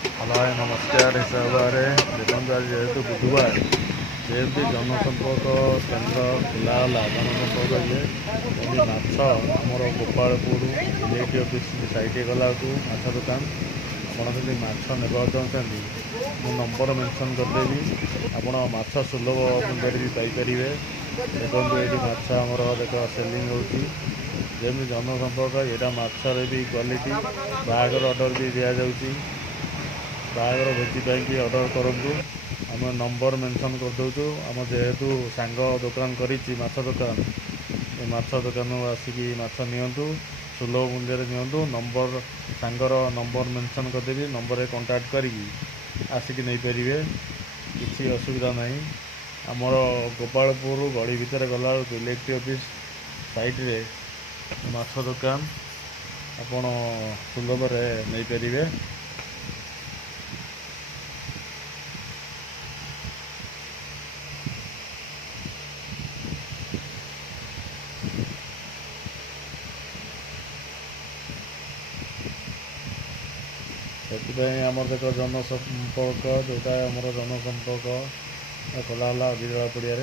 Hello hi नमस्कार हिसाब देखो आज जेहेतु बुधवार जेमती जनसंपर्क केन्द्र खोलाला जनसंपर्क ये माछ आमर गोपालपुर इलेक्ट्री ऑफिस साइड गला माछ दुकान आपड़ जब माछ ने चाहते मो नंबर मेंशन करदेवी आपण माछ सुलभ मूल्य भी पाइपर देखो ये माछ आमर देख सेलिंग होती जमी जनसंपर्क यहाँ माछर भी क्वालिटी बाहागर ऑर्डर भी दि जाऊँगी बाहागर भोजी पाई ऑर्डर करूँ आम नंबर मेंशन करदे आम जेहेतु सांग दुकान करी माछ दुकान ये माछ दुकान आसिकी माछ नियंतु सुलभ मूल्य नियंतु नंबर सांगर नंबर मेंशन करदेवी नंबर कांटेक्ट करी आसिकी नहीं पारे किसी असुविधा नहीं आमर गोपालपुर गली भितर गला इलेक्ट्री ऑफिस साइड रे माछ दुकान आपण सुलभ नहीं पारे। से आम देख जनसंपर्क जोटा आम जनसंपर्क खोला विरला पड़िया